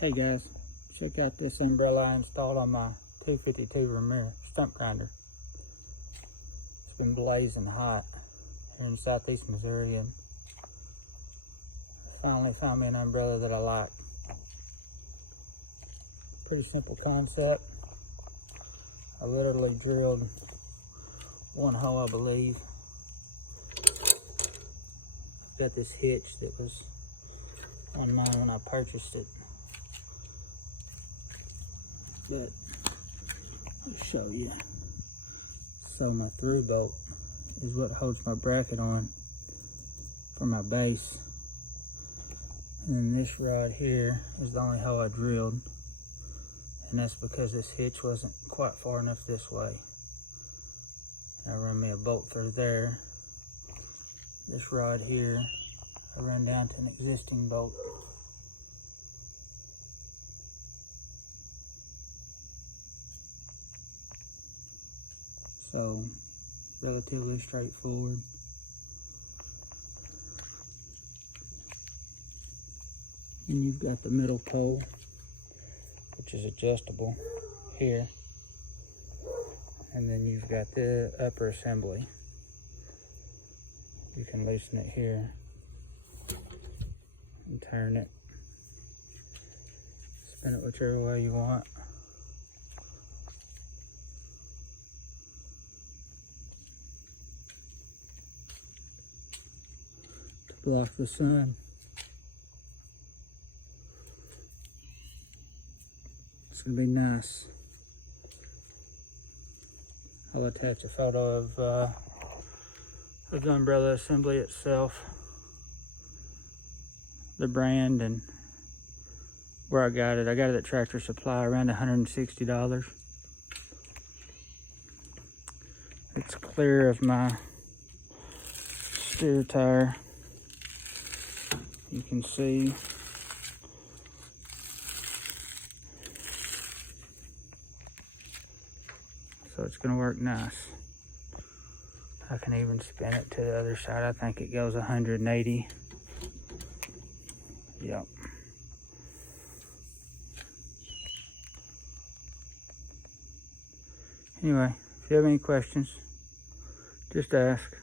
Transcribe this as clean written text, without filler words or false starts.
Hey guys, check out this umbrella I installed on my 252 Vermeer Stump Grinder. It's been blazing hot here in southeast Missouri, and finally found me an umbrella that I like. Pretty simple concept. I literally drilled one hole, I believe. Got this hitch that was on mine when I purchased it. But I'll show you. So my through bolt is what holds my bracket on for my base. And then this rod here is the only hole I drilled. And that's because this hitch wasn't quite far enough this way. I run me a bolt through there. This rod here, I run down to an existing bolt. So, relatively straightforward. And you've got the middle pole, which is adjustable here. And then you've got the upper assembly. You can loosen it here and turn it. Spin it whichever way you want. To block the sun. It's gonna be nice. I'll attach a photo of the umbrella assembly itself, the brand, and where I got it. I got it at Tractor Supply, around $160. It's clear of my steer tire. You can see. So it's gonna work nice. I can even spin it to the other side. I think it goes 180. Yep. Anyway, if you have any questions, just ask.